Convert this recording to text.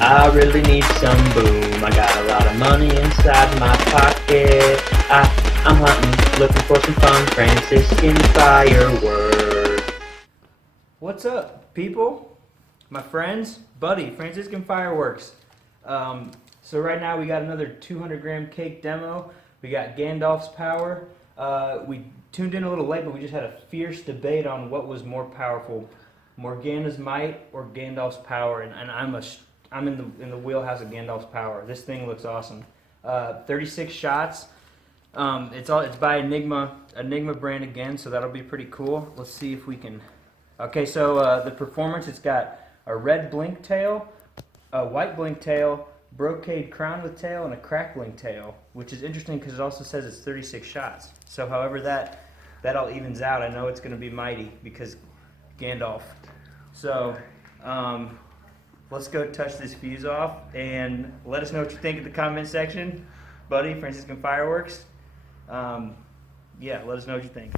I really need some boom. I got a lot of money inside my pocket. I'm hunting, looking for some fun Franciscan fireworks. What's up, people? My friends, buddy, Franciscan Fireworks. So right now we got another 200 gram cake demo. We got Gandalf's power. We tuned in a little late, but we just had a fierce debate on what was more powerful, Morgana's might or Gandalf's power, and I'm in the wheelhouse of Gandalf's power. This thing looks awesome. 36 shots. It's by Enigma brand again, so that'll be pretty cool. Let's see if we can. Okay, so the performance, it's got a red blink tail, a white blink tail, brocade crown with tail, and a crackling tail, which is interesting because it also says it's 36 shots. So however that all evens out, I know it's going to be mighty because Gandalf. So let's go touch this fuse off and let us know what you think in the comment section. Buddy, Franciscan Fireworks. Yeah, let us know what you think.